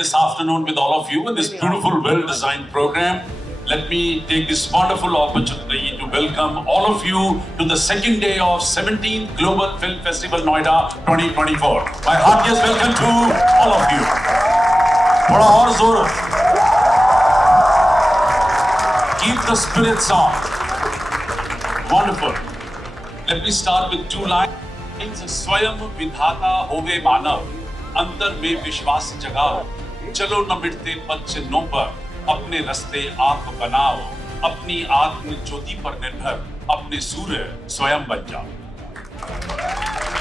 this afternoon with all of you in this beautiful, well-designed program. Let me take this wonderful opportunity to welcome all of you to the second day of 17th Global Film Festival Noida 2024. My heartiest welcome to all of you. थोड़ा और जोर. Keep the spirits up. Wonderful. Let me start with two lines. स्वयं विधाता होवे मानव, अंतर में विश्वास जगाओ, चलो न मिटते पद चिन्हों पर, अपने रास्ते आप बनाओ, अपनी आत्म ज्योति पर निर्भर, अपने सूर्य स्वयं बन जाओ.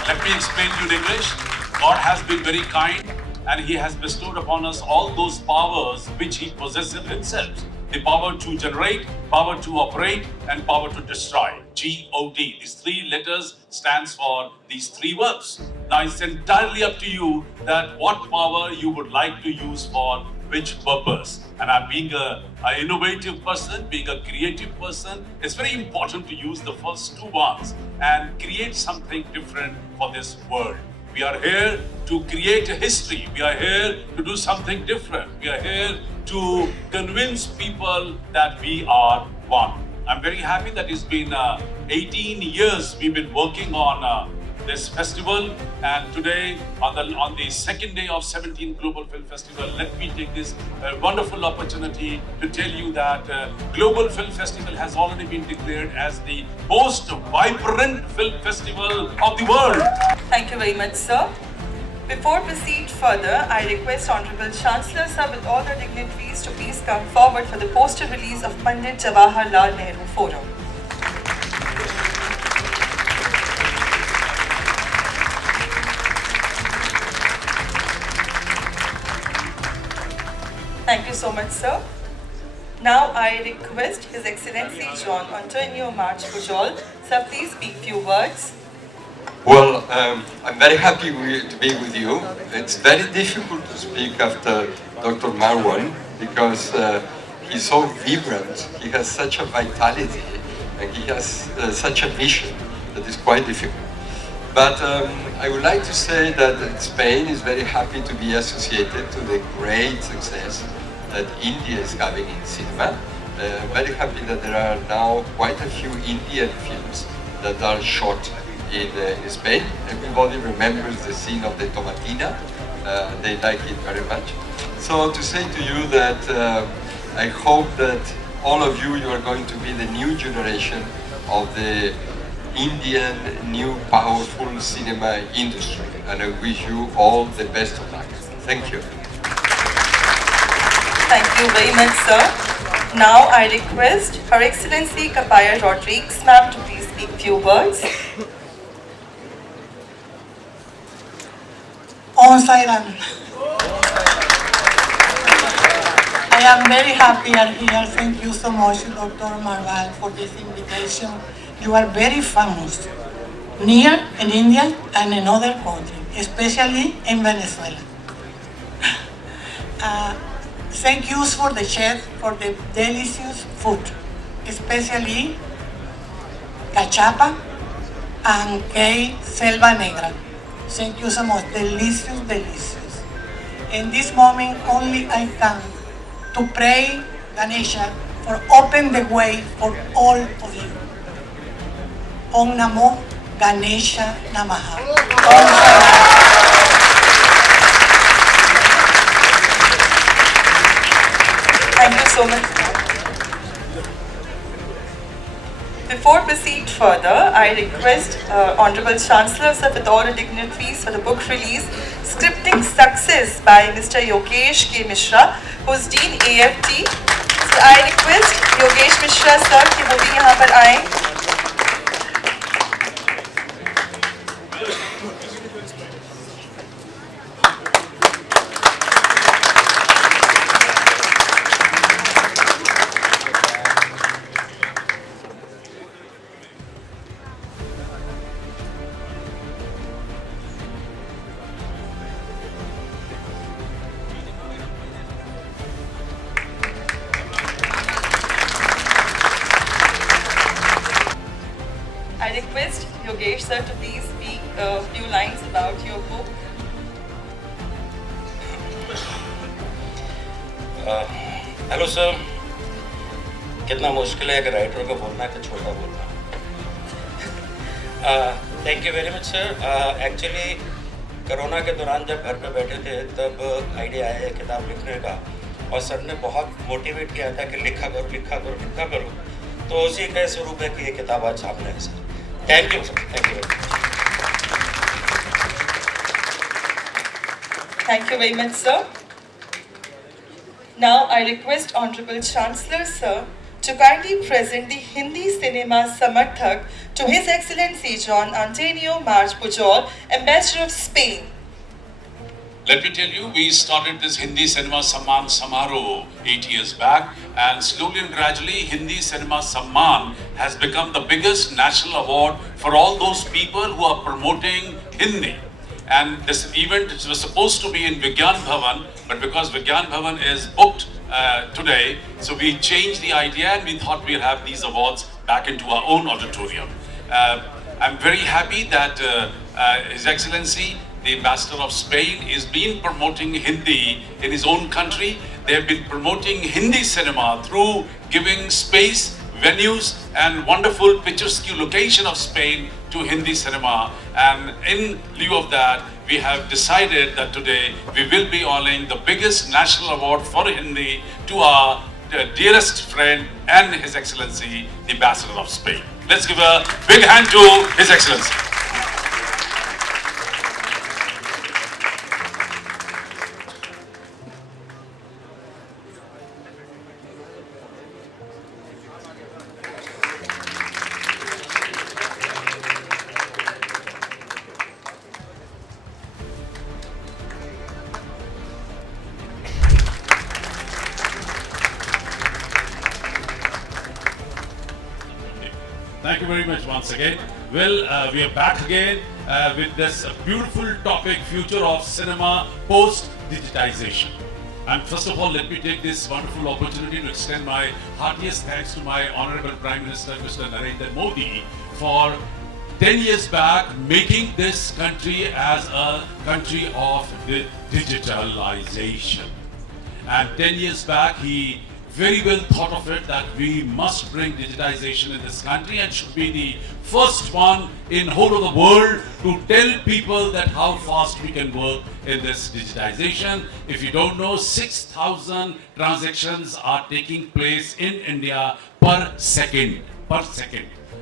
Let me explain to you in English. God has been very kind and He has bestowed upon us all those powers which He possesses Himself. The power to generate, power to operate, and power to destroy. G-O-D. These three letters stands for these three verbs. Now it's entirely up to you that what power you would like to use for which purpose. And I'm being an innovative person, being a creative person, it's very important to use the first two ones and create something different for this world. We are here to create a history. We are here to do something different. We are here to convince people that we are one. I'm very happy that it's been 18 years we've been working on this festival, and today on the second day of 17th Global Film Festival, let me take this wonderful opportunity to tell you that Global Film Festival has already been declared as the most vibrant film festival of the world. Thank you very much, sir. Before proceed further, I request Honorable Chancellor sir with all the dignitaries to please come forward for the poster release of Pandit Jawaharlal Nehru Forum. Thank you so much, sir. Now I request His Excellency John Antonio March Pujol. Sir, please speak few words. Well, I'm very happy to be with you. It's very difficult to speak after Dr. Marwan because he's so vibrant, he has such a vitality, and he has such a vision that is quite difficult. But I would like to say that Spain is very happy to be associated to the great success that India is having in cinema. Very happy that there are now quite a few Indian films that are shot in Spain. Everybody remembers the scene of the tomatina. They like it very much. So to say to you that I hope that all of you are going to be the new generation of the Indian new powerful cinema industry, and I wish you all the best of luck. Thank you. Thank you very much, sir. Now I request Her Excellency Kapaya Rodriguez ma'am to please speak few words. On silent. I am very happy I'm here. Thank you so much, Dr. Marwan, for this invitation. You are very famous, near in India and in other countries, especially in Venezuela. Thank you for the chef for the delicious food, especially cachapa and cake selva negra. Thank you so much, delicious, delicious. In this moment, only I can to pray Ganesha for open the way for all of you. Om Namo Ganesha Namaha. Thank you so much. Before proceed further, I request Honorable Chancellor sir with all the dignitaries for the book release Scripting Success by Mr. Yogesh K. Mishra, who's Dean AFT. So I request Yogesh Mishra sir कि वो भी यहाँ पर आएं. I request Yogesh sir to please speak a few lines about your book. Hello sir, कितना मुश्किल है एक राइटर को बोलना है तो छोटा बोलना। Thank you very much sir. Actually corona के दौरान जब घर पे बैठे थे तब आइडिया आया है किताब लिखने का, और सर ने बहुत मोटिवेट किया था कि लिखा करो लिखा करो लिखा करो, तो उसी का स्वरूप है कि ये किताब आज सामने है sir. Thank you sir, thank you very much. Thank you very much, sir. Now I request Honorable Chancellor, sir, to kindly present the Hindi Cinema Samarthak to His Excellency John Antonio March Pujol, Ambassador of Spain. Let me tell you, we started this Hindi Cinema Samman Samaroh 8 years back, and slowly and gradually Hindi Cinema Samman has become the biggest national award for all those people who are promoting Hindi. And this event was supposed to be in Vigyan Bhavan, but because Vigyan Bhavan is booked today, so we changed the idea and we thought we'll have these awards back into our own auditorium. I'm very happy that His Excellency, the Ambassador of Spain, is been promoting Hindi in his own country. They have been promoting Hindi cinema through giving space, venues and wonderful picturesque location of Spain to Hindi cinema, and in lieu of that we have decided that today we will be honoring the biggest national award for Hindi to our dearest friend and His Excellency the Ambassador of Spain. Let's give a big hand to His Excellency. Thank you very much once again. Well, we are back again with this beautiful topic, future of cinema post-digitization. And first of all, let me take this wonderful opportunity to extend my heartiest thanks to my Honorable Prime Minister, Mr. Narendra Modi, for 10 years back making this country as a country of digitalization. And 10 years back, he very well thought of it that we must bring digitization in this country and should be the first one in whole of the world to tell people that how fast we can work in this digitization. If you don't know, 6,000 transactions are taking place in India per second,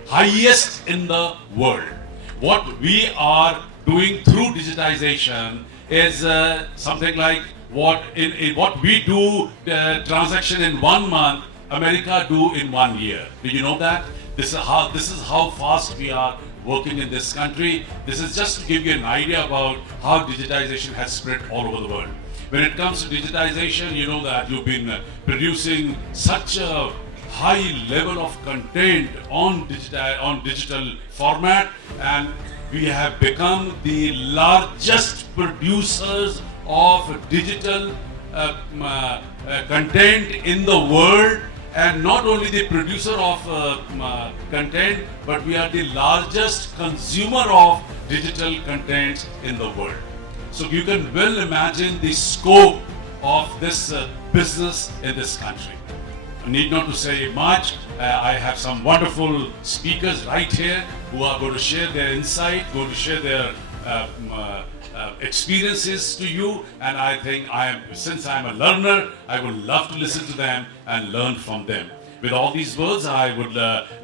highest in the world. What we are doing through digitization is something like what we do transaction in 1 month, America do in 1 year. Do you know that? This is how fast we are working in this country. This is just to give you an idea about how digitization has spread all over the world. When it comes to digitization, you know that you've been producing such a high level of content on digital format, and we have become the largest producers of digital content in the world, and not only the producer of content, but we are the largest consumer of digital content in the world. So you can well imagine the scope of this business in this country. I need not to say much. I have some wonderful speakers right here who are going to share their insight, going to share their experiences to you, and I think since I am a learner, I would love to listen to them and learn from them. With all these words, I would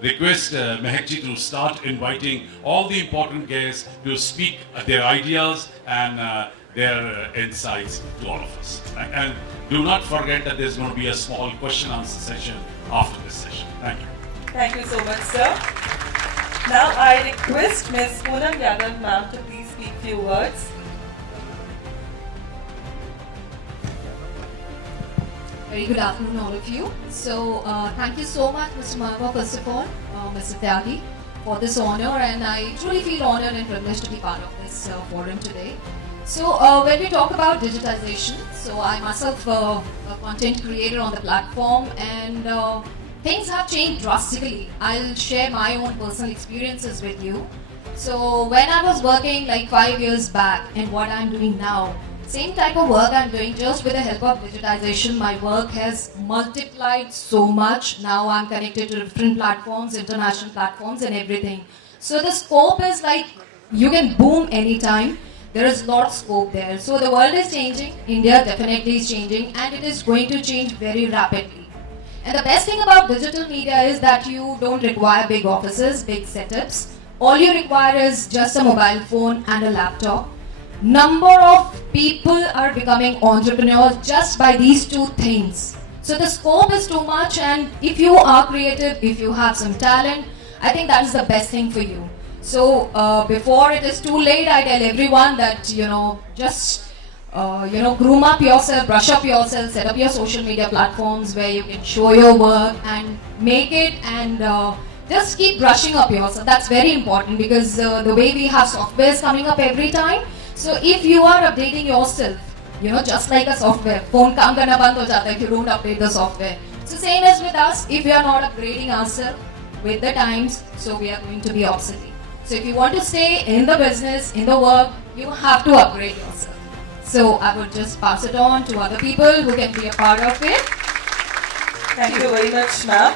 request Mehakji to start inviting all the important guests to speak their ideas and their insights to all of us. And do not forget that there's going to be a small question answer session after this session. Thank you. Thank you so much, sir. Now I request Ms. Poonam Yadav ma'am to please speak few words. Very good afternoon, all of you. So, thank you so much, Mr. Marwa, first of all, Mr. Tyagi, for this honor, and I truly feel honored and privileged to be part of this forum today. So, when we talk about digitization, so I myself a content creator on the platform, and things have changed drastically. I'll share my own personal experiences with you. So, when I was working like 5 years back and what I'm doing now, Same type of work I'm doing, just with the help of digitization, my work has multiplied so much. Now I'm connected to different platforms, international platforms and everything. So the scope is like, you can boom anytime. There is a lot of scope there. So the world is changing, India definitely is changing, and it is going to change very rapidly. And the best thing about digital media is that you don't require big offices, big setups. All you require is just a mobile phone and a laptop. Number of people are becoming entrepreneurs just by these two things. So the scope is too much, and if you are creative, if you have some talent, I think that is the best thing for you. So before it is too late, I tell everyone that, just groom up yourself, brush up yourself, set up your social media platforms where you can show your work and make it, and just keep brushing up yourself. That's very important, because the way we have softwares coming up every time. So if you are updating yourself, just like a software, phone kaam karna band ho jata hai if you don't update the software. So same as with us, if we are not upgrading ourselves with the times, so we are going to be obsolete. So if you want to stay in the business, in the work, you have to upgrade yourself. So I would just pass it on to other people who can be a part of it. Thank you very much, ma'am.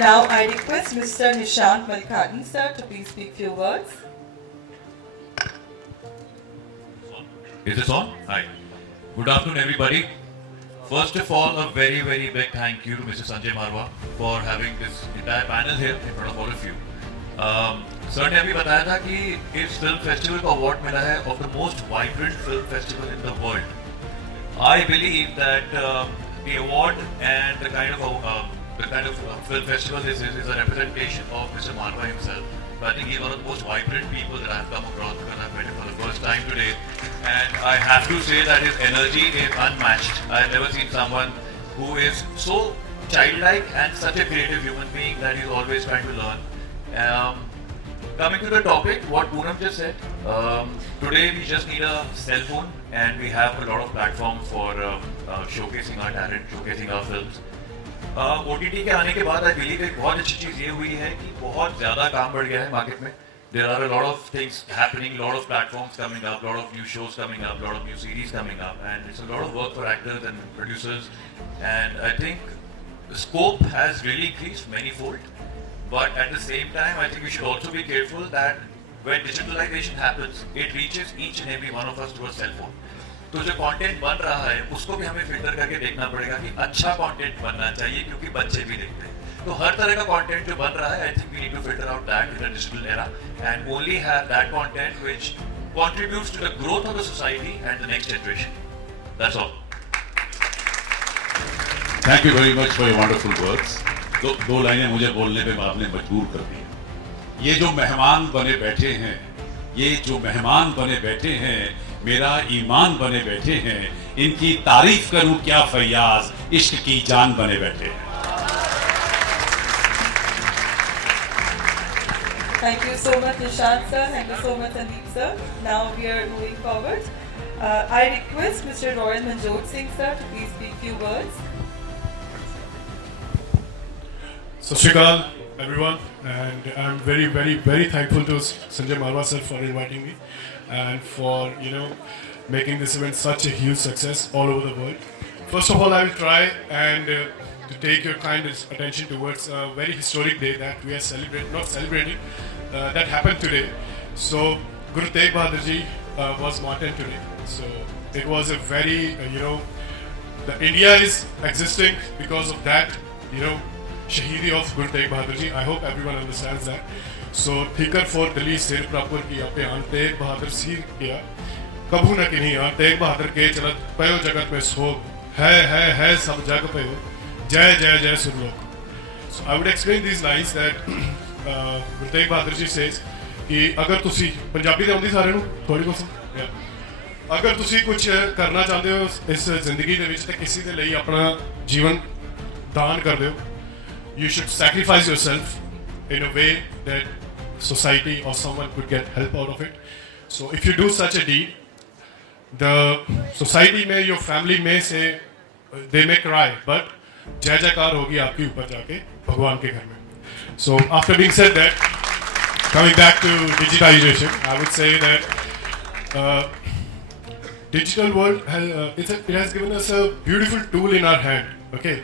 Now I request Mr. Nishant Malkani, sir, to please speak few words. Is this on? Hi. Good afternoon, everybody. First of all, a very, very big thank you to Mr. Sanjay Marwa for having this entire panel here in front of all of you. Sir ने अभी बताया था कि इस film festival को award मिला है of the most vibrant film festival in the world. I believe that the award and the kind of film festival is a representation of Mr. Marwa himself. But I think he's one of the most vibrant people that I've come across, because I've met him for the first time today. And I have to say that his energy is unmatched. I've never seen someone who is so childlike and such a creative human being that he's always trying to learn. Coming to the topic, what Poonam just said, today we just need a cell phone, and we have a lot of platforms for showcasing our talent, showcasing our films. OTT के आने के बाद I believe एक बहुत अच्छी चीज़ ये हुई है कि बहुत ज़्यादा काम बढ़ गया है मार्केट में. There are a lot of things happening, a lot of platforms coming up, a lot of new shows coming up, a lot of new series coming up, and it's a lot of work for actors and producers. And I think the scope has really increased many-fold. But at the same time, I think we should also be careful that when digitalization happens, it reaches each and every one of us to a cell phone. तो जो content बन रहा है उसको भी हमें filter करके देखना पड़ेगा कि अच्छा कंटेंट बनना चाहिए, क्योंकि बच्चे भी देखते हैं. तो हर तरह का कंटेंट जो बन रहा है, I think we need to filter out that in the digital era and only have that content which contributes to the growth of the society and the next generation. That's all. Thank you very much for your wonderful words. दो लाइनें मुझे बोलने पे आपने मजबूर कर दी. ये जो मेहमान बने बैठे हैं, ये जो मेहमान बने बैठे हैं, मेरा ईमान बने बैठे हैं, इनकी तारीफ करूं क्या फैयाज, इश्क की जान बने बैठे हैं. Thank you so much, Nishant sir. Thank you so much, Sandeep sir. Now we are moving forward. I request Mr. Royal Manjot Singh sir to please speak few words. Sat Shri Akal, everyone, and I'm very, very, very thankful to Sanjay Marwa sir for inviting me and for making this event such a huge success all over the world. First of all, I will try and to take your kind attention towards a very historic day that we are celebrating, that happened today. So Guru Tegh Bahadur Ji was martyred today. So it was a very the India is existing because of that Shahidi of Guru Tegh Bahadur Ji. I hope everyone understands that. So Thikar for Delhi Sir Prapur ki ape An Tegh Bahadur Si kiya kabhu na kini An Tegh Bahadur ke chalat payo jagat mein sog hai sab jag payo jai jai jai surlok. So I would explain these lines that Guru Tegh Bahadur Ji says कि अगर तुसी पंजाबी दे आउंदी सारे ਨੂੰ थोड़ी बहुत अगर तुसी कुछ करना चाहते हो इस जिंदगी ਦੇ ਵਿੱਚ ਤੇ ਕਿਸੇ ਦੇ ਲਈ ਆਪਣਾ ਜੀਵਨ ਦਾਨ ਕਰ ਦਿਓ. You should sacrifice yourself in a way that society or someone could get help out of it. So if you do such a deed, the society may, your family may say, they may cry, but jai jaikar hogi aapke upar jaake bhagwan ke ghar mein. So after being said that, coming back to digitization, I would say that digital world it has given us a beautiful tool in our hand. Okay,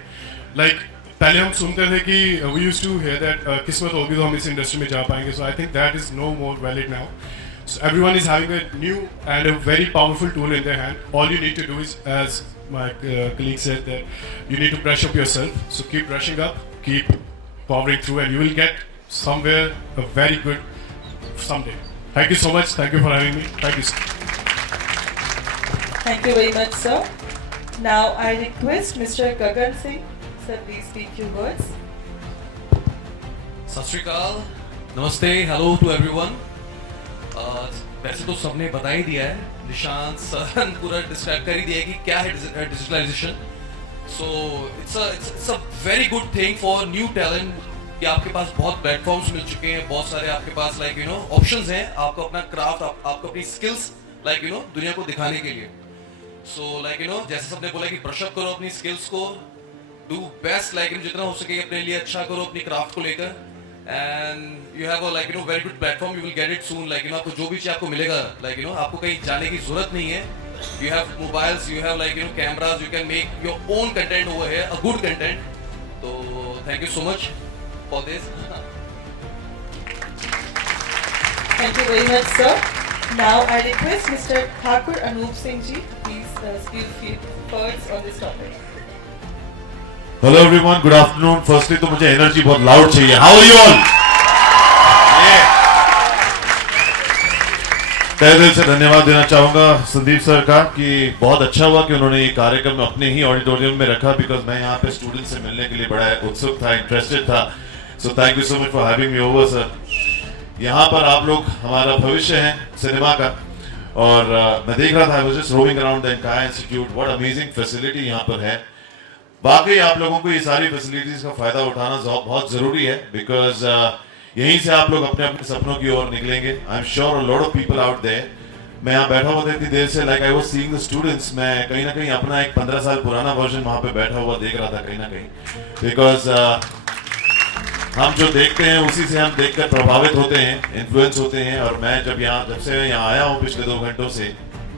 like पहले हम सुनते थे कि we used to hear that किस्मत होगी तो हम इस इंडस्ट्री में जा पाएंगे. So I think that is no more valid now. So everyone is having a new and a very powerful tool in their hand. All you need to do is, as my colleague said, that you need to brush up yourself. So keep brushing up, keep powering through, and you will get somewhere a very good someday. Thank you so much. Thank you for having me. Thank you, sir. Thank you very much, sir. Now I request Mr. Gagan Singh, sir, please speak few words. सत श्री अकाल, नमस्ते, hello to everyone. वैसे तो सबने बता ही दिया है, Nishant sir ने पूरा डिस्क्राइब कर ही दिया है कि क्या है digitalisation. So it's a very good thing for new talent कि आपके पास बहुत प्लेटफॉर्म्स मिल चुके हैं, बहुत सारे आपके पास लाइक ऑप्शंस हैं आपको अपना क्राफ्ट, आपको अपनी स्किल्स लाइक दुनिया को दिखाने के लिए. सो लाइक जैसे सबने बोला कि ब्रशअप करो अपनी स्किल्स को, डू बेस्ट लाइक जितना हो सके अपने लिए अच्छा करो अपनी क्राफ्ट को लेकर. And you have a like very good platform, you will get it soon. Like आपको जो भी चीज आपको मिलेगा लाइक आपको कहीं जाने की जरूरत नहीं है. You have mobiles, you have like cameras, you can make your own content over here, a good content. तो thank you so much for this. Thank you very much, sir. Now I request Mr. Thakur Anup Singh ji, please speak few words on this topic. Hello everyone, good afternoon. Firstly तो मुझे energy बहुत loud चाहिए. How are you all? तहे दिल से धन्यवाद देना चाहूंगा संदीप सर का कि बहुत अच्छा हुआ कि उन्होंने ये कार्यक्रम अपने ही ऑडिटोरियम में रखा, बिकॉज मैं यहाँ पे स्टूडेंट से मिलने के लिए बड़ा उत्सुक था, इंटरेस्टेड था. So thank you so much for having me over sir. यहाँ पर आप लोग हमारा भविष्य है सिनेमा का, और मैं देख रहा था, I was just roaming around the entire institute. What amazing facility यहाँ पर है. बाकी आप लोगों को ये सारी फैसिलिटीज का फायदा उठाना बहुत जरूरी है, बिकॉज यहीं से आप लोग अपने अपने सपनों की ओर निकलेंगे. I am sure a lot of people out there. मैं यहाँ बैठा हुआ था इतनी देर से, like I was seeing the students. मैं कहीं ना कहीं अपना एक 15 साल पुराना वर्जन वहाँ पे बैठा हुआ देख रहा था कहीं ना कहीं, बिकॉज हम जो देखते हैं उसी से हम देखकर प्रभावित होते हैं, इन्फ्लुएंस होते हैं. और मैं जब से मैं यहाँ आया हूँ पिछले 2 घंटों से,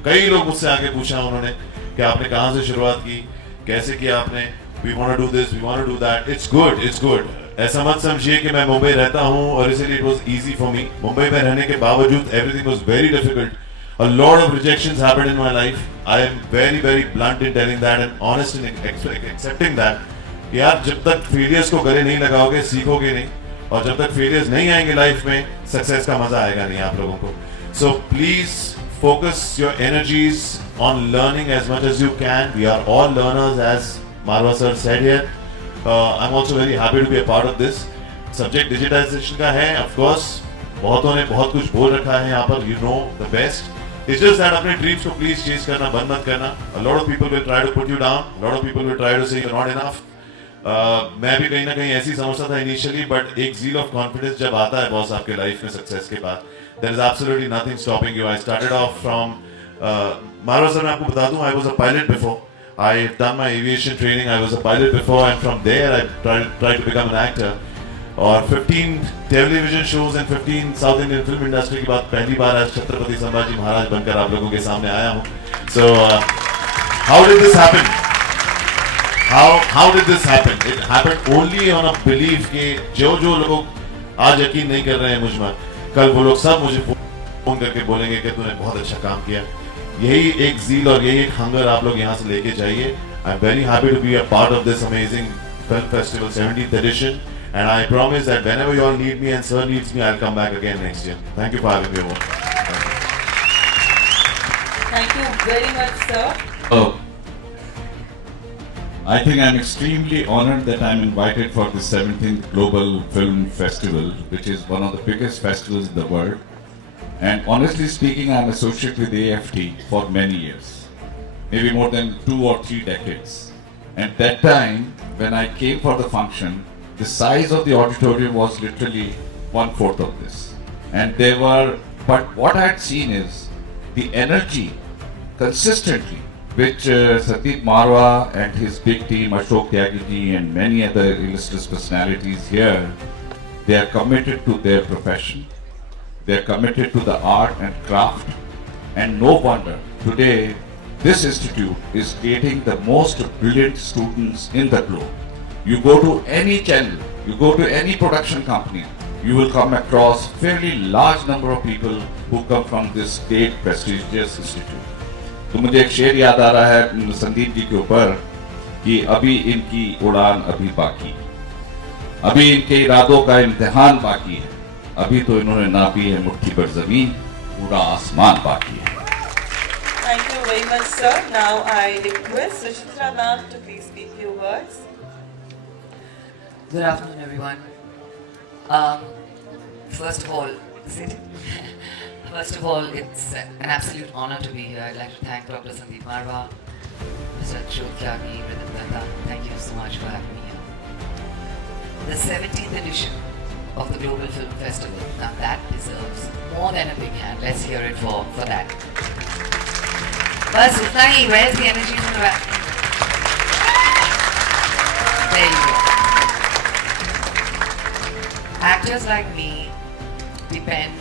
कई लोग मुझसे आके पूछा उन्होंने कि आपने कहाँ से शुरुआत की, कैसे किया आपने. We want to do this, we want to do that. It's good, it's good. ऐसा मत समझिए कि मैं मुंबई रहता हूँ और इसलिए it was easy for me. Mumbai में रहने के बावजूद everything was very difficult. A lot of rejections happened in my life. I am very very blunt in telling that and honest in accepting that. यार जब तक फेलियर्स को गले नहीं लगाओगे सीखोगे नहीं, और जब तक फेलियर्स नहीं आएंगे लाइफ में सक्सेस का मजा आएगा नहीं आप लोगों को. So please focus your energies on learning as much as you can. We are all learners, as Marwa sir said here. I'm also very happy to be a part of this. Subject digitization का है, of course. बहुतों ने बहुत कुछ बोल रखा है यहाँ पर. You know the best. It's just that अपने dreams को please chase करना बंद मत करना. A lot of people will try to put you down. A lot of people will try to say you're not enough. मैं भी कहीं ना कहीं ऐसी समझता था इनिशियली, बट एक zeal of confidence जब आता है बॉस आपके लाइफ में सक्सेस के बाद, there is absolutely nothing stopping you. I started off from Marwa sir, मैं आपको बता दूं, I was a pilot before. I done my aviation training. I was a pilot before, and from there I tried to become an actor. और 15 television shows and 15 south Indian film industry की बात पहली बार आज छत्रपति संभाजी महाराज बनकर आप लोगों के सामने आया हूँ. So how did this happen? How did this happen? It happened only on a belief कि जो लोग आज यकीन नहीं कर रहे हैं मुझ में, कल वो लोग सब मुझे फोन करके बोलेंगे कि तूने बहुत अच्छा काम किया. यही एक ज़ील और यही एक हंगर आप लोग यहाँ से लेके जाइए. I am very happy to be a part of this amazing film festival 70th edition, and I promise that whenever you all need me and sir needs me, I'll come back again next year. Thank you for having me over. Thank you very much, sir. Oh, I think I'm extremely honored that I'm invited for the 17th Global Film Festival, which is one of the biggest festivals in the world. And honestly speaking, I'm associated with AFT for many years, maybe more than 2 or 3 decades. And that time, when I came for the function, the size of the auditorium was literally 1/4 of this. And but what I had seen is the energy consistently, which Sandeep Marwa and his big team, Ashok Tyagi and many other illustrious personalities here, they are committed to their profession. They are committed to the art and craft, and no wonder today this institute is creating the most brilliant students in the globe. You go to any channel, you go to any production company, you will come across fairly large number of people who come from this great prestigious institute. तो मुझे एक शेर याद आ रहा है संदीप जी के ऊपर कि अभी इनकी उड़ान अभी बाकी, अभी इनके इरादों का इम्तिहान बाकी है, अभी तो इन्होंने नापी है मुट्ठी भर जमीन, पूरा आसमान बाकी है. Thank you very much, sir. Now I request Suchitra ma'am to please speak few words. Good afternoon, everyone. First of all, it's an absolute honor to be here. I'd like to thank Dr. Sandeep Marwa, Mr. Ashok Tyagi, Rhythm Dutta. Thank you so much for having me here. The 17th edition of the Global Film Festival. Now that deserves more than a big hand. Let's hear it for that. Bas, utna hi. Where's the energy from the back? There you go. Actors like me depend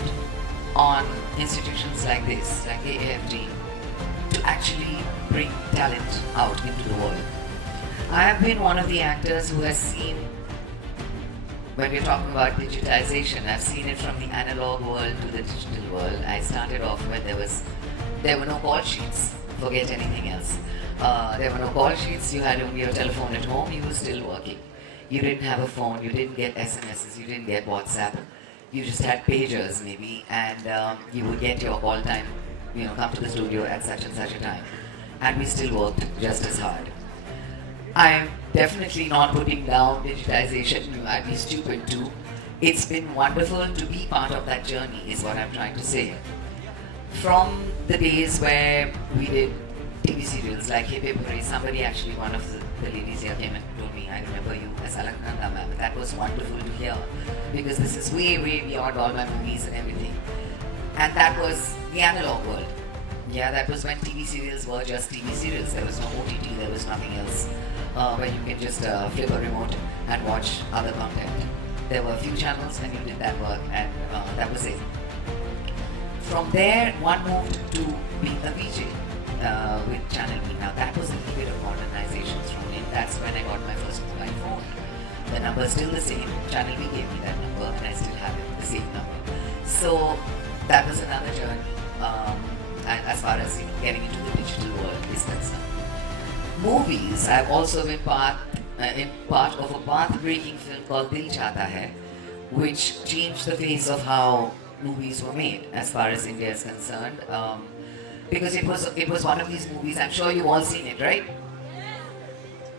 on institutions like this, like the AFD, to actually bring talent out into the world. I have been one of the actors who has seen, when we're talking about digitization, I've seen it from the analog world to the digital world. I started off when there were no call sheets, forget anything else. There were no call sheets, you had only your telephone at home, you were still working. You didn't have a phone, you didn't get SMSs, you didn't get WhatsApp. You just had pagers maybe, and you would get your call time, come to the studio at such and such a time. And we still worked just as hard. I'm definitely not putting down digitization, you might be stupid too. It's been wonderful to be part of that journey is what I'm trying to say. From the days where we did TV serials like Hey Pepuri, somebody actually, one of the ladies here came and told me, I remember you as Alaknanda ma'am. That was wonderful to hear because this is way, way beyond all my movies and everything. And that was the analog world. Yeah, that was when TV serials were just TV serials. There was no OTT, there was nothing else where you can just flip a remote and watch other content. There were a few channels and you did that work, and that was it. From there, one moved to being a VJ with Channel V. Now that was a little bit of modernization thrown in. That's when I got my first mobile phone. The number is still the same. Channel V gave me that number and I still have it, the same number. So that was another journey as far as getting into the digital world is concerned. Movies, I've also been part of a path-breaking film called Dil Chahta Hai, which changed the face of how movies were made as far as India is concerned. Because it was one of these movies, I'm sure you've all seen it, right?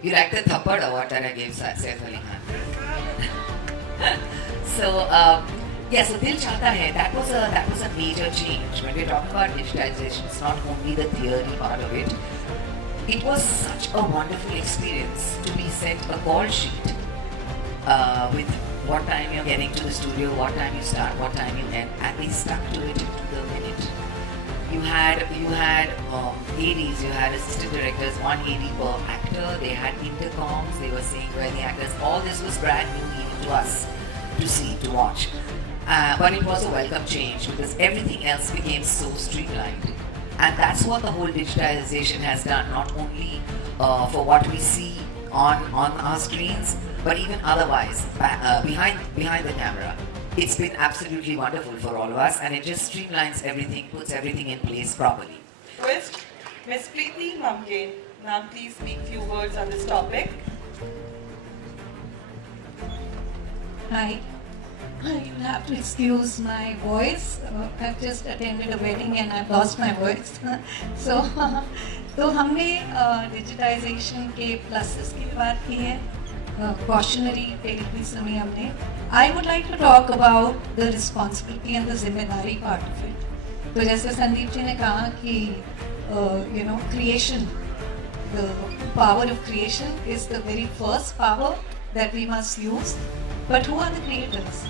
You like the Thappad award that I gave Saif Ali Khan. So Dil Chahta Hai, that was a major change. When we're talking about digitization, it's not only the theory part of it. It was such a wonderful experience to be sent a call sheet with what time you're getting to the studio, what time you start, what time you end, and they stuck to it to the minute. You had ADs, you had assistant directors, one AD per actor, they had intercoms, they were saying where the actors, all this was brand new even to us to see, to watch. But it was a welcome change because everything else became so streamlined. And that's what the whole digitalization has done, not only for what we see on our screens, but even otherwise, behind the camera. It's been absolutely wonderful for all of us, and it just streamlines everything, puts everything in place properly. Request Ms. Preeti Mamgen. Ma'am, please speak few words on this topic. Hi. You'll have to excuse my voice. I've just attended a wedding and I've lost my voice. तो हमने digitization के pluses की बात की है, cautionary tale भी सुनी हमने. I would like to talk about the responsibility and the जिम्मेदारी part of it. तो जैसे संदीप जी ने कहा कि creation, the power of creation is the very first power that we must use. But who are the creators?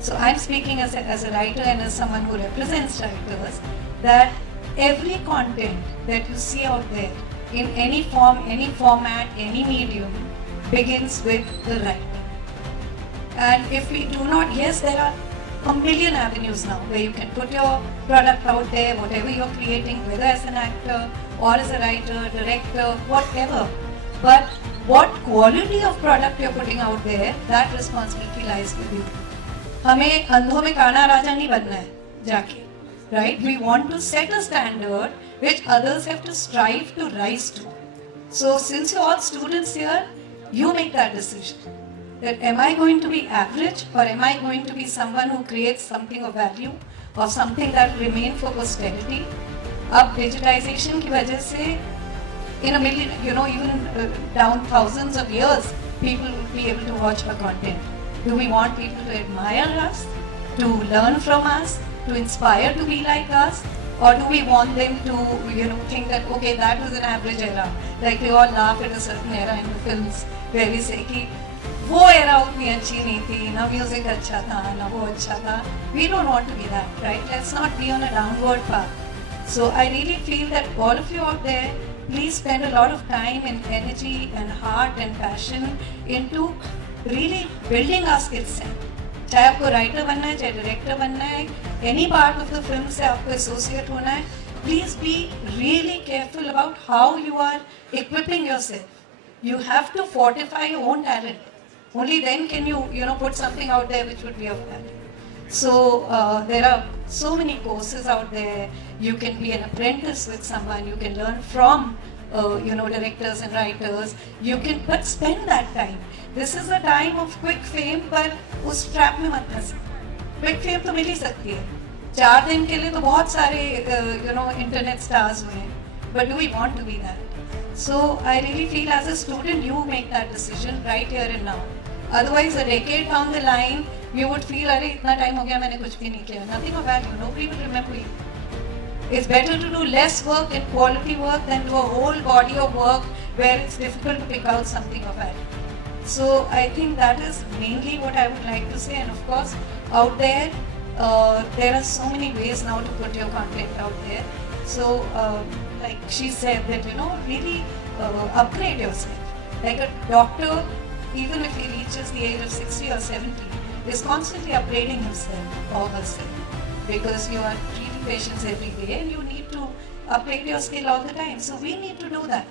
So I'm speaking as a writer and as someone who represents writers, that every content that you see out there in any form, any format, any medium begins with the writing. And if we do not, yes, there a million avenues now where you can put your product out there, whatever you're creating, whether as an actor or as a writer, director, whatever. But what quality of product you're putting out there, that responsibility lies with you. हमें अंधों में काना राजा नहीं बनना है जाके, right? We want to set a standard which others have to strive to rise to. So since you're all students here, you make that decision. That am I going to be average or am I going to be someone who creates something of value or something that will remain for posterity? अब digitization की वजह से in a million, even down thousands of years, people will be able to watch our content. Do we want people to admire us, to learn from us, to inspire to be like us? Or do we want them to, think that, okay, that was an average era. Like we all laugh at a certain era in the films where we say कि वो era उतनी अच्छी नहीं थी, ना music अच्छा था, ना वो अच्छा था. We don't want to be that, right? Let's not be on a downward path. So I really feel that all of you out there, please spend a lot of time and energy and heart and passion into really building our skill set. चाहे आपको writer बनना है, चाहे director बनना है, any part of the film से आपको associate होना है, please be really careful about how you are equipping yourself. You have to fortify your own talent. Only then can you, put something out there which would be of value. So there are so many courses out there. You can be an apprentice with someone. You can learn from, directors and writers. You can, but spend that time. This is a time of quick fame, पर उस trap में मत फंसे. Quick fame तो मिल ही सकती है. 4 दिन के लिए तो बहुत सारे, internet stars हुए हैं. But do we want to be that? So I really feel as a student, you make that decision right here and now. Otherwise, a decade down the line, you would feel, अरे इतना time हो गया मैंने कुछ भी नहीं किया. Nothing of value. Nobody will remember you. It's better to do less work and quality work than do a whole body of work where it's difficult to pick out something of value. So I think that is mainly what I would like to say. And of course, out there, there are so many ways now to put your content out there. So like she said that, really upgrade yourself. Like a doctor, even if he reaches the age of 60 or 70, is constantly upgrading himself or herself. Because you are treating patients every day and you need to upgrade your skill all the time. So we need to do that.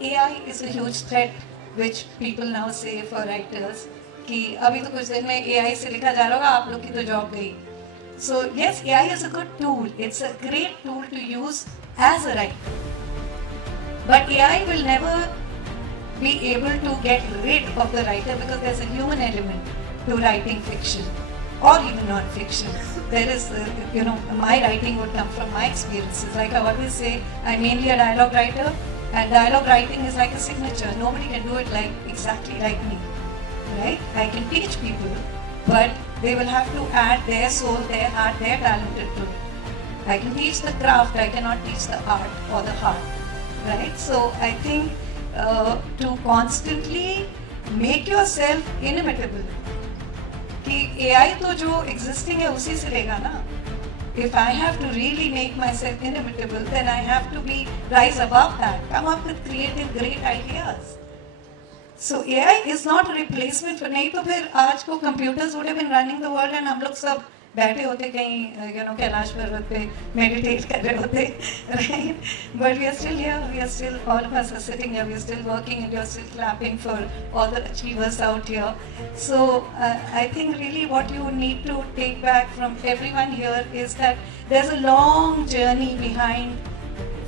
AI is a huge threat which people now say for writers कि अभी तो कुछ दिन में AI से लिखा जा रहा होगा, आप लोग की तो जॉब गई. So yes, AI is a good tool. It's a great tool to use as a writer. But AI will never be able to get rid of the writer because there's a human element to writing fiction or even non-fiction. There is, my writing would come from my experiences. Like I always say, I'm mainly a dialogue writer, and dialogue writing is like a signature. Nobody can do it exactly like me, right? I can teach people, but they will have to add their soul, their heart, their talent into it. I can teach the craft, I cannot teach the art or the heart, right? So I think to constantly make yourself inimitable. कि AI तो जो existing है उसी से लेगा ना. If I have to really make myself inimitable, then I have to rise above that, come up with creative, great ideas. So AI is not a replacement for नहीं तो फिर आज को computers would have been running the world and हम लोग सब बैठे होते कहीं कैलाश पर्वत पे meditate कर रहे होते, right? But we are still here. We are still, all of us are sitting here. We are still working and you are still clapping for all the achievers out here. So I think really what you need to take back from everyone here is that there's a long journey behind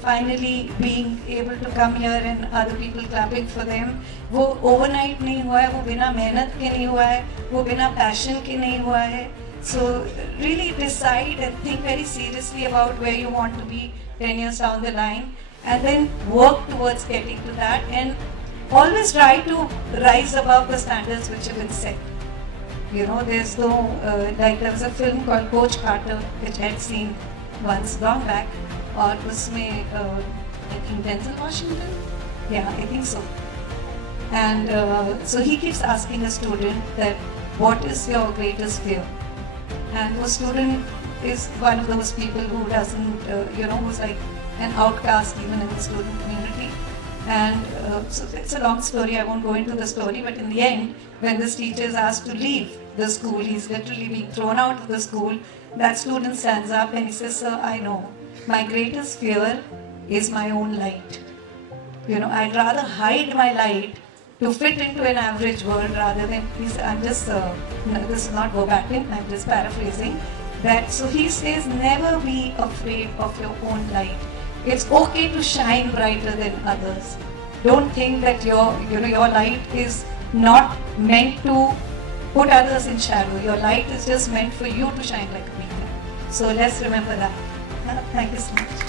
finally being able to come here and other people clapping for them. वो overnight नहीं हुआ है, वो बिना मेहनत के नहीं हुआ है, वो बिना passion के नहीं हुआ है. So really decide and think very seriously about where you want to be 10 years down the line and then work towards getting to that and always try to rise above the standards which have been set. There's no, like there was a film called Coach Carter which I had seen once long back और उसमें I think Denzel Washington? Yeah, I think so. And so he keeps asking a student that what is your greatest fear? And the student is one of those people who doesn't, who's like an outcast even in the student community. And so it's a long story, I won't go into the story, but in the end, when this teacher is asked to leave the school, he's literally being thrown out of the school, that student stands up and he says, "Sir, I know, my greatest fear is my own light. I'd rather hide my light to fit into an average world rather than," I'm just, this is not verbatim, I'm just paraphrasing, that, so he says, never be afraid of your own light. It's okay to shine brighter than others. Don't think that your light is not meant to put others in shadow. Your light is just meant for you to shine like a beacon. So let's remember that. Thank you so much.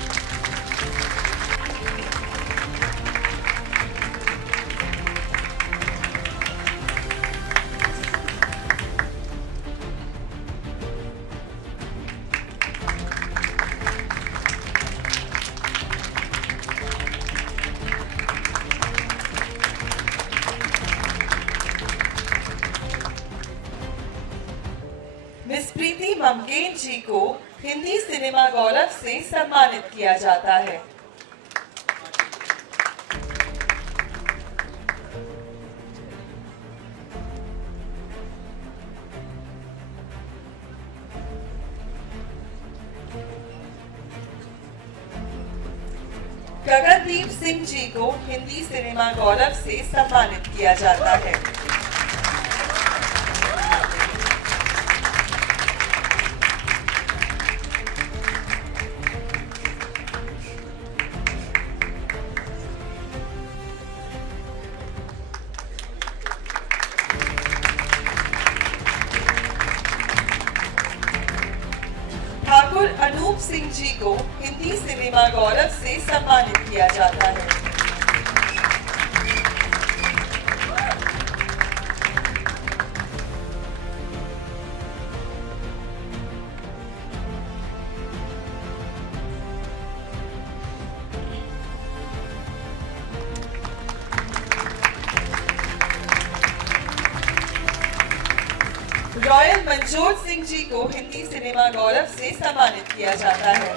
Miss Preeti Mamgain ji को Hindi cinema गौरव से सम्मानित किया जाता है। गगनदीप सिंह जी को Hindi cinema गौरव से सम्मानित किया जाता है। ठाकुर अनूप सिंह जी को हिंदी सिनेमा गौरव से सम्मानित किया जाता है। रॉयल मनजोत सिंह जी को हिंदी सिनेमा गौरव से सम्मानित किया जाता है।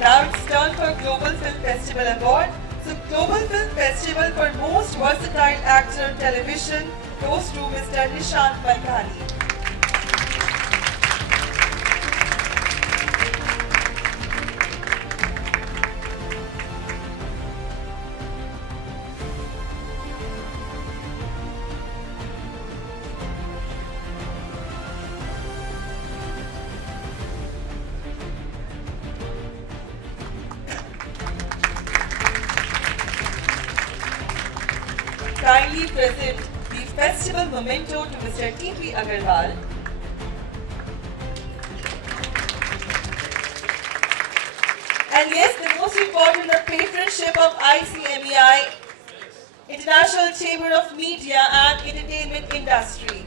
Now it's turn for Global Film Festival Award. So Global Film Festival for Most Versatile Actor Television goes to Mr. Nishant Malkani. Kindly present the festival memento to Mr. T.P. Agarwal. And yes, the most important, the patronship of ICMEI, International Chamber of Media and Entertainment Industry.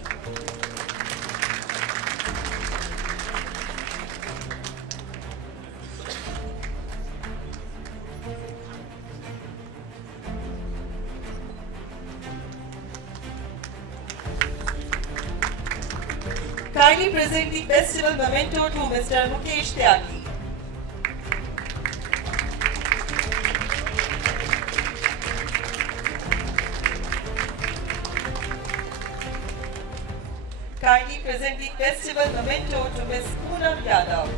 Kindly present the festival memento to Mr. Mukesh Tyagi. Kindly present the festival memento to Ms. Poonam Yadav.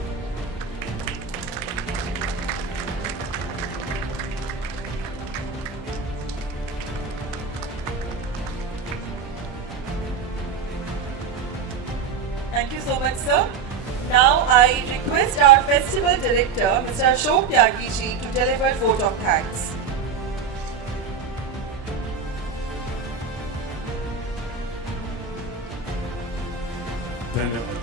Thank you so much, sir. Now I request our festival director, Mr. Ashok Tyagi ji, to deliver vote of thanks. धन्यवाद।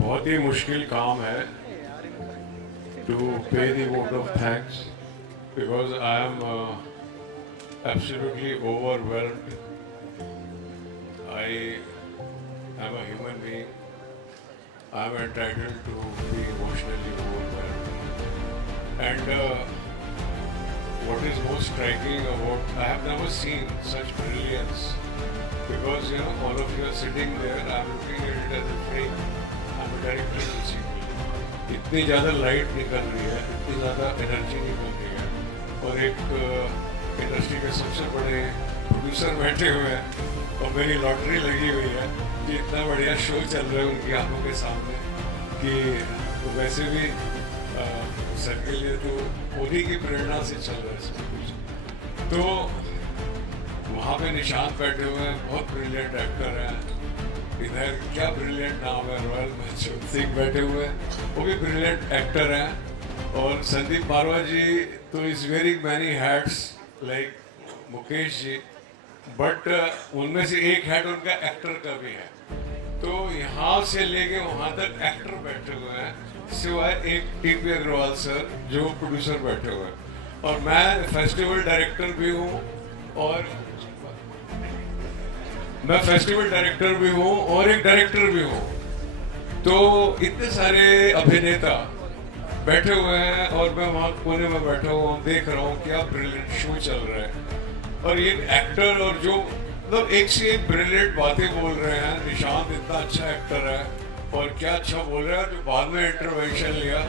बहुत ही मुश्किल काम है to pay the vote of thanks because I am absolutely overwhelmed. I am a human being. I'm entitled to be emotionally overwhelmed. And what is most striking about, I have never seen such brilliance, because you know, all of you are sitting there, I'm looking at it as a frame, I'm a director basically. इतनी ज़्यादा light निकल रही है, इतनी ज़्यादा energy निकल रही है, और एक इंडस्ट्री के सबसे बड़े प्रोड्यूसर बैठे हुए हैं, और मेरी लॉटरी लगी हुई है कि इतना बढ़िया शो चल रहा है उनकी आंखों के सामने कि वैसे भी सर के लिए तो उन्हीं की प्रेरणा से चल रहा है सब कुछ। तो वहाँ पे निशांत बैठे हुए हैं, बहुत ब्रिलियंट एक्टर हैं। इधर क्या ब्रिलियंट नाम है, रॉयल मनजोत सिंह बैठे हुए हैं, वो भी ब्रिलियंट एक्टर हैं। और संदीप मारवा जी तो is wearing many hats like Mukesh ji, but उनमें से एक हैट उनका एक्टर का भी है। तो यहाँ से लेके वहाँ तक एक्टर बैठे हुए हैं, सिवाय एक टीपी अग्रवाल सर जो प्रोड्यूसर बैठे हुए हैं। और मैं फेस्टिवल डायरेक्टर भी हूँ, और मैं फेस्टिवल डायरेक्टर भी हूँ और एक डायरेक्टर भी हूँ। तो इतने सारे अभिनेता बैठे हुए हैं और मैं वहाँ कोने में बैठा हुआ हूँ, देख रहा हूँ क्या ब्रिलियंट शो चल रहा है। और ये एक्टर और जो मतलब एक से एक ब्रिलियंट बातें बोल रहे हैं। निशांत इतना अच्छा एक्टर है और क्या अच्छा बोल रहा है, जो बाद में इंटरवेंशन लिया।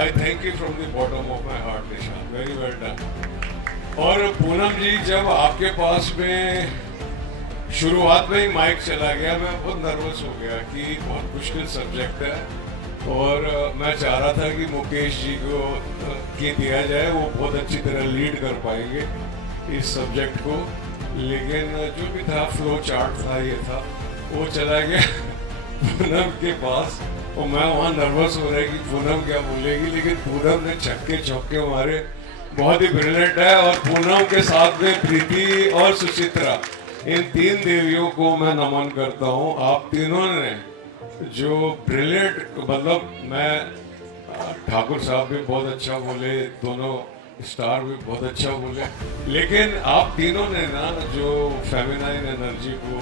आई thank you from the bottom of my heart Nishant, very well done. और पूनम जी, जब आपके पास में शुरुआत में ही माइक चला गया, मैं बहुत नर्वस हो गया कि बहुत मुश्किल सब्जेक्ट है, और मैं चाह रहा था कि मुकेश जी को दिया जाए, वो बहुत अच्छी तरह लीड कर पाएंगे इस सब्जेक्ट को। लेकिन जो भी था, फ्लो चार्ट था, ये था, वो चला गया पूनम के पास, और मैं वहाँ नर्वस हो रहा है कि पूनम क्या बोलेगी। लेकिन पूनम ने छक्के चौके मारे, बहुत ही ब्रिलियंट है। और पूनम के साथ में प्रीति और सुचित्रा, इन तीन देवियों को मैं नमन करता हूँ। आप तीनों ने जो ब्रिलियंट, मतलब मैं ठाकुर साहब भी बहुत अच्छा बोले, दोनों स्टार भी बहुत अच्छा बोले, लेकिन आप तीनों ने ना जो फेमिनाइन एनर्जी को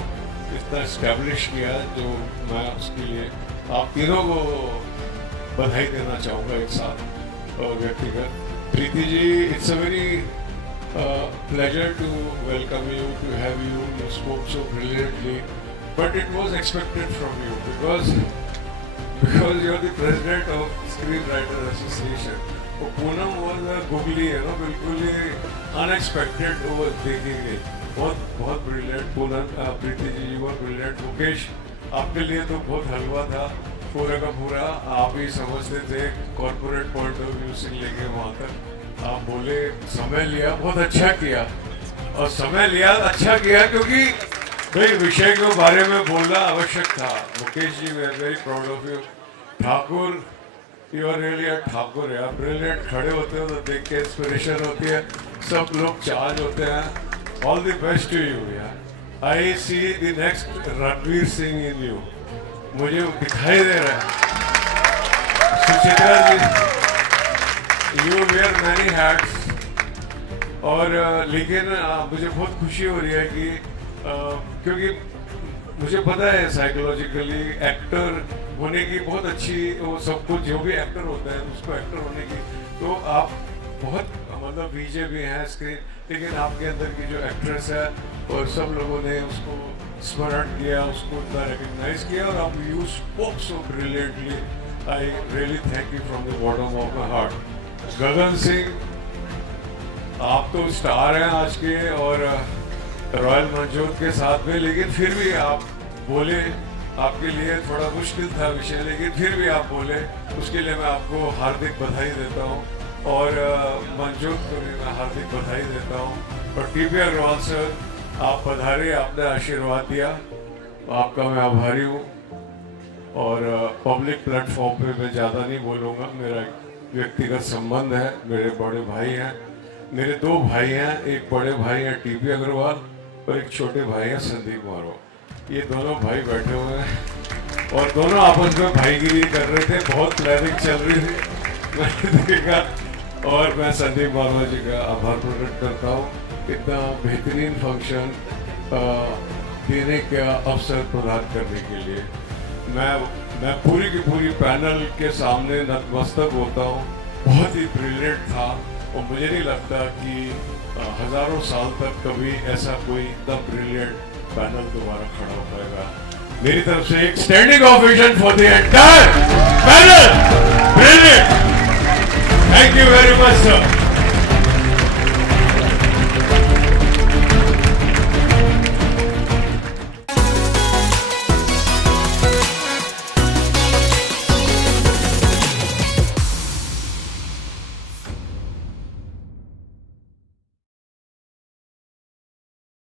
इतना एस्टेब्लिश किया, जो मैं उसके लिए आप तीनों को बधाई देना चाहूँगा एक साथ और व्यक्तिगत। Preeti ji, it's a very pleasure to welcome you, to have you. You spoke so brilliantly, but it was expected from you because you are the president of Screenwriter Association. तो पूनम was googly है ना, बिल्कुल ही unexpected वो देखी गई, बहुत brilliant. Poonam, Preeti ji बहुत brilliant. Mukesh, आपके लिए तो बहुत हलवा था पूरा का पूरा, आप ही समझते थे कॉर्पोरेट पॉइंट ऑफ व्यू से लेके वहाँ तक आप बोले, समय लिया, बहुत अच्छा किया। और समय लिया, अच्छा किया, क्योंकि भाई विषय के बारे में बोलना आवश्यक था। Mukesh ji, we are very proud of you. Thakur, you are really a Thakur यार, ब्रिलियंट। खड़े होते हो तो देख के इंस्पिरेशन होती है, सब लोग चार्ज होते हैं। All the best to you यार। I see the next Ranveer Singh in you, मुझे दिखाई दे रहा है। सुचित्रा जी, You wear many hats, और लेकिन मुझे बहुत खुशी हो रही है कि क्योंकि मुझे पता है साइकोलॉजिकली एक्टर होने की बहुत अच्छी, वो सब कुछ जो भी एक्टर होता है उसको एक्टर होने की, तो आप बहुत मतलब वीजे भी हैं स्क्रीन, लेकिन आपके अंदर की जो एक्ट्रेस है और सब लोगों ने उसको स्मरण किया, उसको उतना रिकग्नाइज किया, और आप you spoke so brilliantly. I really thank you from the bottom of my heart. Gagan Singh, आप तो स्टार हैं आज के और रॉयल मनजोत के साथ में, लेकिन फिर भी आप बोले, आपके लिए थोड़ा मुश्किल था विषय, लेकिन फिर भी आप बोले, उसके लिए मैं आपको हार्दिक बधाई देता हूँ। और मनजोत को भी मैं हार्दिक बधाई देता हूँ। और टीपी अग्रवाल सर, आप पधारे, आपने आशीर्वाद दिया, आपका मैं आभारी हूँ। और पब्लिक प्लेटफॉर्म पे मैं ज़्यादा नहीं बोलूँगा, मेरा व्यक्तिगत संबंध है, मेरे बड़े भाई हैं, मेरे दो भाई हैं, एक बड़े भाई हैं टीपी अग्रवाल और एक छोटे भाई हैं संदीप मारवा। ये दोनों भाई बैठे हुए हैं और दोनों आपस में भाईगिरी कर रहे थे, बहुत प्लानिंग चल रही थी, मैंने देखा। और मैं संदीप मारवा जी का आभार प्रकट करता हूँ, इतना बेहतरीन फंक्शन देने का अवसर प्रदान करने के लिए। मैं मैं पूरी की पूरी पैनल के सामने नतमस्तक होता हूँ। बहुत ही ब्रिलियंट था और मुझे नहीं लगता कि हजारों साल तक कभी ऐसा कोई इतना ब्रिलियंट पैनल दोबारा खड़ा हो पाएगा। मेरी तरफ से एक standing ovation for the entire panel. Brilliant, thank you very much sir.